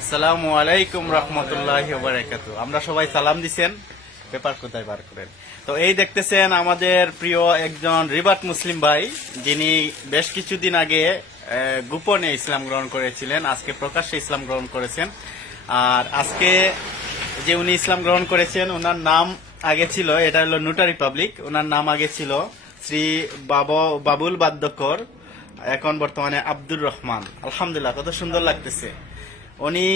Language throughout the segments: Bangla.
আসসালামু আলাইকুম রহমতুল্লাহি ওয়া বারাকাতুহু। আমরা সবাই সালাম দিছেন, পেপার কোথায় বার করেন। তো এই দেখতেছেন আমাদের প্রিয় একজন রিবাত মুসলিম ভাই, যিনি বেশ কিছুদিন আগে গোপনে ইসলাম গ্রহণ করেছিলেন, আজকে প্রকাশ্যে ইসলাম গ্রহণ করেছেন। আর আজকে যে উনি ইসলাম গ্রহণ করেছেন, ওনার নাম আগে ছিল, এটা হলো নোটা রিপাবলিক, ওনার নাম আগে ছিল শ্রী বাবুল বাদ্যকর, এখন বর্তমানে আব্দুর রহমান। আলহামদুলিল্লাহ, কত সুন্দর লাগতেছে। উনি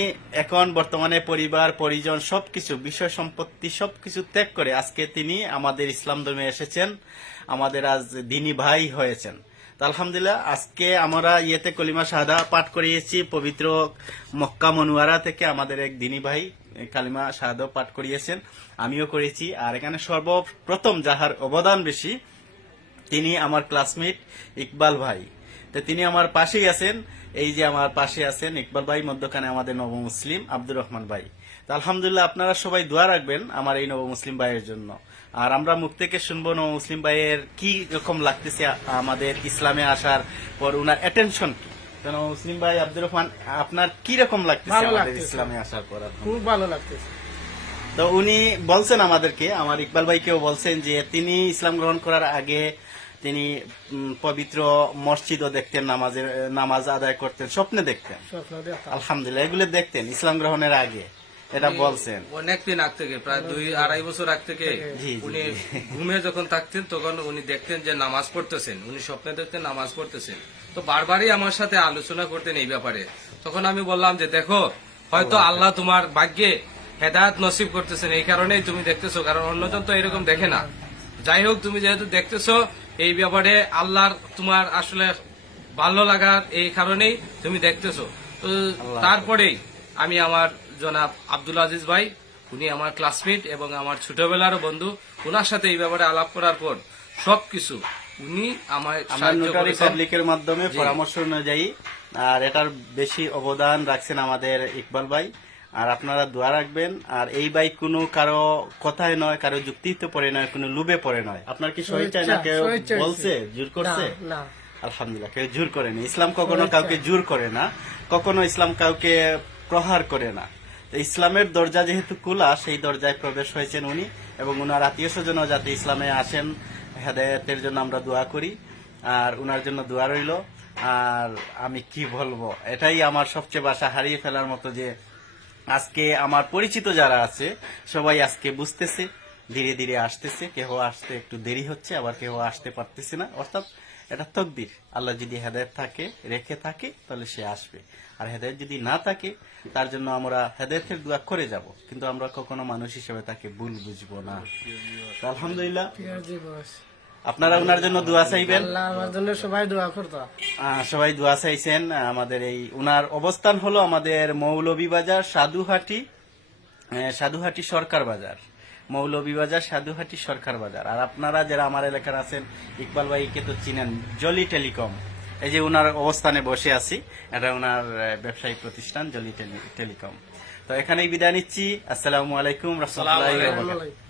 এখন বর্তমানে পরিবার পরিজন সবকিছু, বিষয় সম্পত্তি সবকিছু ত্যাগ করে আজকে তিনি আমাদের ইসলাম ধর্মে এসেছেন, আমাদের আজ দিনী ভাই হয়েছেন। তো আলহামদুলিল্লাহ, আজকে আমরা ইয়েতে কলিমা শাহাদা পাঠ করিয়েছি পবিত্র মক্কা মনুয়ারা থেকে। আমাদের এক দিনী ভাই কালিমা শাহাদা পাঠ করিয়েছেন, আমিও করেছি। আর এখানে সর্বপ্রথম যাহার অবদান বেশি, তিনি আমার ক্লাসমেট ইকবাল ভাই। তো তিনি আমার পাশেই আছেন, এই যে আমার পাশে আছেন ইকবাল ভাই, মধ্যখানে আমাদের নব মুসলিম আব্দুর রহমান ভাই। তো আলহামদুলিল্লাহ, আপনারা সবাই দোয়া রাখবেন আমার এই নব মুসলিম ভাইয়ের জন্য। আর আমরা মুখ থেকে শুনবো নব মুসলিম ভাইয়ের কি রকম লাগতেছে আমাদের ইসলামে আসার পর, উনার অ্যাটেনশন কি। তো নব মুসলিম ভাই আব্দুর রহমান, আপনার কি রকম লাগতেছে আমাদের ইসলামে আসার পর? খুব ভালো লাগতেছে। তো উনি বলছেন আমাদেরকে, আমার ইকবাল ভাইকেও বলছেন যে তিনি ইসলাম গ্রহণ করার আগে তিনি পবিত্র মসজিদও দেখতেন, নামাজ আদায় করতেন, স্বপ্নে দেখতেন। আলহামদুলিল্লাহ, এগুলো দেখতেন ইসলাম গ্রহণের আগে, এটা বলছেন। অনেকদিন আগ থেকে, প্রায় 2-2.5 বছর আগ থেকে উনি ঘুমে যখন থাকতেন তখন উনি দেখতেন যে নামাজ পড়তেছেন, উনি স্বপ্নে দেখতেন নামাজ পড়তেছেন। তো বারবারই আমার সাথে আলোচনা করতেন এই ব্যাপারে। তখন আমি বললাম যে দেখো, হয়তো আল্লাহ তোমার ভাগ্যে হেদায়েত নসিব করতেছেন, এই কারণেই তুমি দেখতেছো, কারণ অন্যজন তো এরকম দেখে না। যাই হোক, তুমি যেহেতু দেখতেছো, এই ব্যাপারে আল্লাহর তোমার আসলে ভালো লাগার এই কারণেই তুমি দেখতেছো। তো তারপরেই আমি আমার জনাব আব্দুল আজিজ ভাই, উনি আমার ক্লাসমেট এবং আমার ছোটবেলারও বন্ধু, ওনার সাথে এই ব্যাপারে আলাপ করার পর সবকিছু উনি আমার পাবলিকের মাধ্যমে পরামর্শ অনুযায়ী, আর এটার বেশি অবদান রাখছেন আমাদের ইকবাল ভাই। আর আপনারা দোয়া রাখবেন। আর এই ভাই কোনো কারো কথায় নয়, কারো যুক্তিতে পড়ে নয়, কোনো লুবে পড়ে নয়। আপনার কি শরীরটা না কেউ বলছে, জোর করছে? আলহামদুলিল্লাহ, কেউ জোর করেনি। ইসলাম কখনো কাউকে জোর করে না, কখনো ইসলাম কাউকে প্রহার করে না। ইসলামের দরজা যেহেতু খোলা, সেই দরজায় প্রবেশ হয়েছেন উনি, এবং উনার আত্মীয় স্বজনও যাতে ইসলামে আসেন, হেদায়েতের জন্য আমরা দোয়া করি। আর উনার জন্য দোয়া রইল। আর আমি কি বলবো, এটাই আমার সবচেয়ে বাসা হারিয়ে ফেলার মতো, যে আজকে আমার পরিচিত যারা আছে সবাই আজকে বুঝতেছে, ধীরে ধীরে আসতেছে। কেহ আসতে একটু দেরি হচ্ছে, আবার কেহ আসতে পারতেছে না। অর্থাৎ এটা তকদির, আল্লাহ যদি হেদায়েত থাকে রেখে থাকে তাহলে সে আসবে, আর হেদায়েত যদি না থাকে তার জন্য আমরা হেদায়েতের দোয়া করে যাব, কিন্তু আমরা কখনো মানুষ হিসেবে তাকে ভুল বুঝবো না। আলহামদুলিল্লাহ, আপনারা ওনার জন্য দোয়া চাইবেন। আমার জন্য সবাই দোয়া করতো, সবাই দোয়া চাইছেন। আমাদের এই উনার অবস্থান হলো আমাদের মৌলভীবাজার সাধুহাটি সরকার বাজার, মৌলভীবাজার সাধুহাটি সরকার বাজার। আর আপনারা যারা আমার এলাকার আছেন, ইকবাল ভাইকে তো চিনেন, জলি টেলিকম, এই যে উনার অবস্থানে বসে আছি, এটা উনার ব্যবসায়িক প্রতিষ্ঠান জলি টেলিকম। তো এখানেই বিদায় নিচ্ছি। আসসালামু আলাইকুম রহমতুল্লাহি ওয়া বারাকাতুহু।